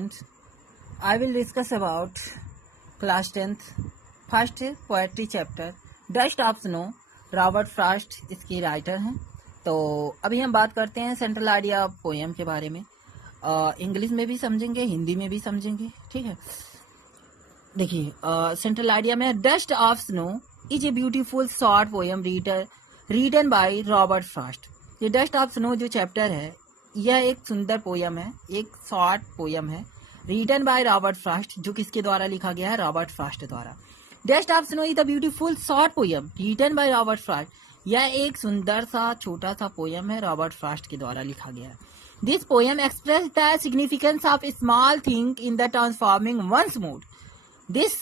student, I will discuss about class 10th first poetry chapter dust of snow. Robert Frost इसके writer हैं। तो अभी हम बात करते हैं सेंट्रल आइडिया ऑफ पोएम के बारे में। इंग्लिश में भी समझेंगे, हिंदी में भी समझेंगे, ठीक है। देखिए, सेंट्रल आइडिया में dust of snow is a beautiful short poem written by Robert Frost. ये डस्ट ऑफ स्नो जो चैप्टर है यह एक सुंदर पोयम है, एक शॉर्ट पोयम है रिटन बाय रॉबर्ट फ्रॉस्ट, जो किसके द्वारा लिखा गया है? रॉबर्ट फ्रॉस्ट द्वारा। Dust of snow is a beautiful short poem written by Robert Frost. यह एक सुंदर सा छोटा सा पोयम है, रॉबर्ट फ्रॉस्ट के द्वारा लिखा गया है। This poem express the significance of small thing in the transforming one's mood. This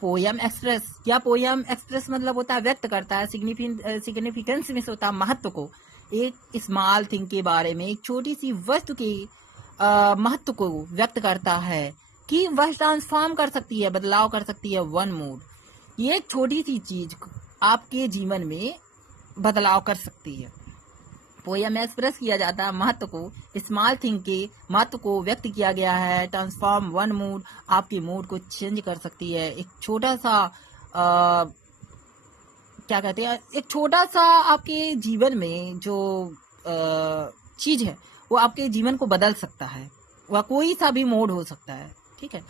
poem express, या पोयम एक्सप्रेस मतलब होता है व्यक्त करता है, सिग्निफिकेंस में होता है महत्व को, एक स्मॉल थिंग के बारे में, एक छोटी सी वस्तु के महत्व को व्यक्त करता है कि वह ट्रांसफॉर्म कर सकती है, बदलाव कर सकती है वन मूड। ये एक छोटी सी चीज आपके जीवन में बदलाव कर सकती है। पोयम में एक्सप्रेस किया जाता है महत्व को, स्मॉल थिंग के महत्व को व्यक्त किया गया है। ट्रांसफॉर्म वन मूड, आपके मूड को चेंज कर सकती है। एक छोटा सा क्या कहते हैं, एक छोटा सा आपके जीवन में जो चीज है वो आपके जीवन को बदल सकता है। वह कोई सा भी मोड हो सकता है, ठीक है।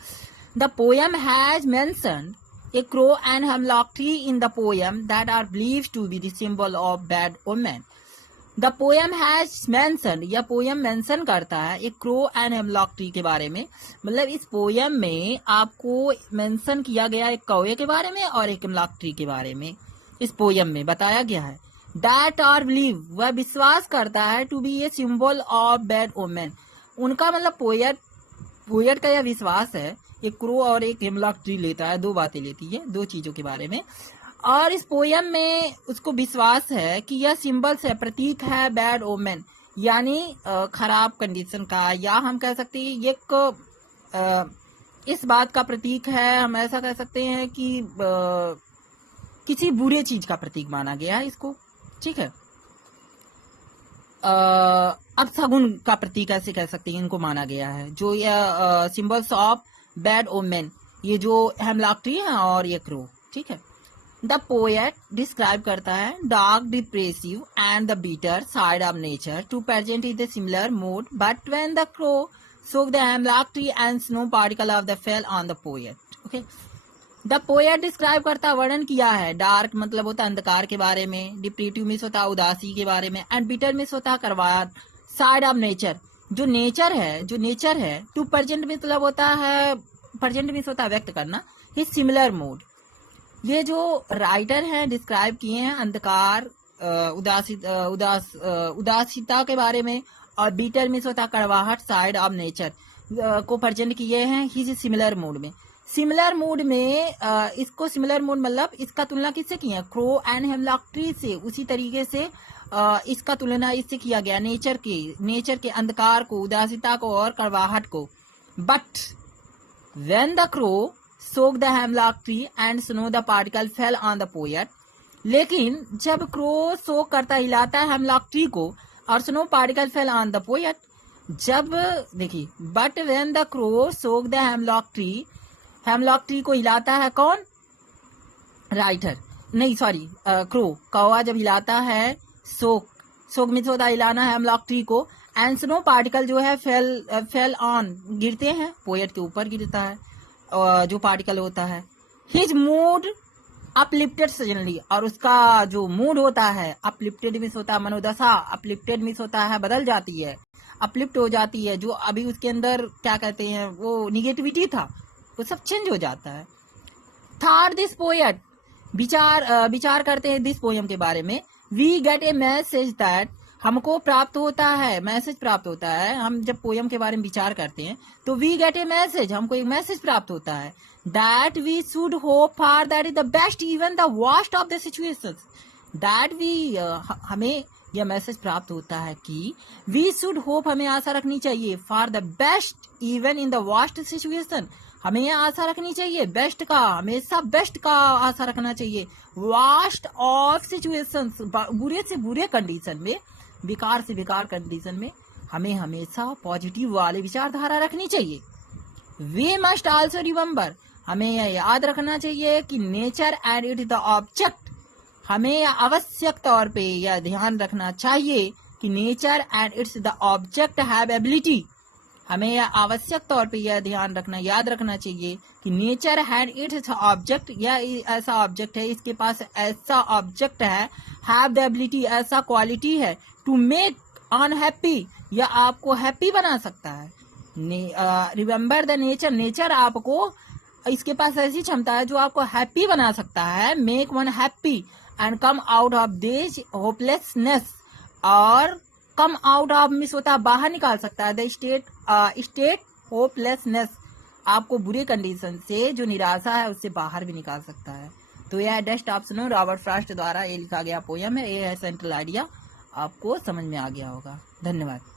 The poem has mentioned a crow and hemlock tree in the poem that are believed to be the symbol of bad omen. The poem has mentioned, यह पोयम मेंशन करता है एक क्रो एंड हेमलॉक ट्री के बारे में। मतलब इस poem में आपको मेंशन किया गया एक कौवे के बारे में और एक हेमलॉक ट्री के बारे में इस पोयम में बताया गया है। That are believed, वह विश्वास करता है to be a symbol of bad omen. उनका मतलब पोएट का यह विश्वास है, एक क्रो और एक हेमलॉक ट्री लेता है, दो बातें लेती है, दो चीजों के बारे में। और इस पोयम में उसको विश्वास है कि यह सिंबल्स है, प्रतीक है बैड ओमेन, यानी खराब कंडीशन का, या हम कह सकते हैं एक इस बात का प्रतीक है, हम ऐसा कह सकते हैं कि किसी बुरे चीज का प्रतीक माना गया है इसको, ठीक है। अपशगुन का प्रतीक ऐसे कह सकते हैं इनको माना गया है, जो ये सिंबल्स ऑफ बैड ओमेन, ये जो हेमलॉक ट्री है और ये क्रो, ठीक है। द पोएट डिस्क्राइब करता है dark, depressive and the bitter side of nature to present is the similar mood, but when the crow shook the hemlock tree and snow particle of the fell on the poet, okay. The poet describe करता, वर्णन किया है, dark मतलब होता है अंधकार के बारे में, डिप्रेटिव मीन्स होता है उदासी के बारे में, एंड बीटर मीन्स होता है कड़वाहट। साइड ऑफ नेचर, जो नेचर है, टू प्रेजेंट मतलब होता है, प्रेजेंट मीन्स होता है व्यक्त करना, ही सिमिलर मूड। ये जो राइटर हैं डिस्क्राइब किए हैं अंधकार, उदासीता के बारे में, और बीटर मीन्स होता है कड़वाहट, साइड ऑफ नेचर को प्रेजेंट किए हैं ही सिमिलर मूड में। सिमिलर मूड में इसको सिमिलर मूड मतलब इसका तुलना किससे की है? क्रो एंड हेमलॉक ट्री से। उसी तरीके से इसका तुलना इससे किया गया नेचर के अंधकार को, उदासीता को और कड़वाहट को। But when the crow shook the hemlock tree and snow the particle fail on the poet, लेकिन जब क्रो सोक करता, हिलाता है हेमलॉक ट्री को और snow particle fail on the poet, जब देखिए, but when the crow shook the hemlock tree को हिलाता है कौन? राइटर, नहीं सॉरी, क्रो, कौवा जब हिलाता है, सोक मीन्स होता है हिलाना है हेमलॉक ट्री को, एंड स्नो पार्टिकल जो है फेल ऑन, गिरते हैं, पोएट के ऊपर गिरता है जो पार्टिकल होता है। हिज मूड अपलिफ्टेड सडनली, और उसका जो मूड होता है, अपलिफ्टेड मीन्स होता है मनोदशा, अपलिफ्टेड मीन्स होता है बदल जाती है, अपलिफ्ट हो जाती है, जो अभी उसके अंदर क्या कहते हैं वो निगेटिविटी था वो सब चेंज हो जाता है। थॉट दिस पोएट, विचार करते हैं दिस पोएम के बारे में। We get a message that, हमको प्राप्त होता है, मैसेज प्राप्त होता है। हम जब पोयम के बारे में विचार करते हैं तो वी गेट ए मैसेज, हमको एक मैसेज प्राप्त होता है, that we should hope for that is the best even the worst of the situations. That we, हमें यह मैसेज प्राप्त होता है कि वी शुड होप, हमें आशा रखनी चाहिए, for the best even in the worst situation, हमें आशा रखनी चाहिए बेस्ट का, हमेशा बेस्ट का आशा रखना चाहिए। वर्स्ट ऑफ सिचुएशंस, बुरे से बुरे कंडीशन में, बेकार से बेकार कंडीशन में हमें हमेशा पॉजिटिव वाले विचारधारा रखनी चाहिए। वी मस्ट ऑल्सो रिमेम्बर, हमें यह याद रखना चाहिए कि nature and it the object, हमें आवश्यक तौर पे यह ध्यान रखना चाहिए कि nature and it's the object have ability, हमें यह आवश्यक तौर पे यह ध्यान रखना याद रखना चाहिए कि नेचर हैड इट्स ऑब्जेक्ट, यह ऐसा ऑब्जेक्ट है, इसके पास ऐसा ऑब्जेक्ट है, हैव द एबिलिटी, ऐसा क्वालिटी है, टू मेक अनहैप्पी, यह आपको हैप्पी बना सकता है। रिमेम्बर द नेचर, नेचर आपको, इसके पास ऐसी क्षमता है जो आपको हैप्पी बना सकता है, make one happy and come out of this hopelessness, और कम आउट ऑफ मिस होता है बाहर निकाल सकता है, द स्टेट होपलेसनेस, आपको बुरे कंडीशन से जो निराशा है उससे बाहर भी निकाल सकता है। तो यह dust of snow Robert Frost द्वारा ये लिखा गया पोयम है, ये है सेंट्रल आइडिया, आपको समझ में आ गया होगा। धन्यवाद।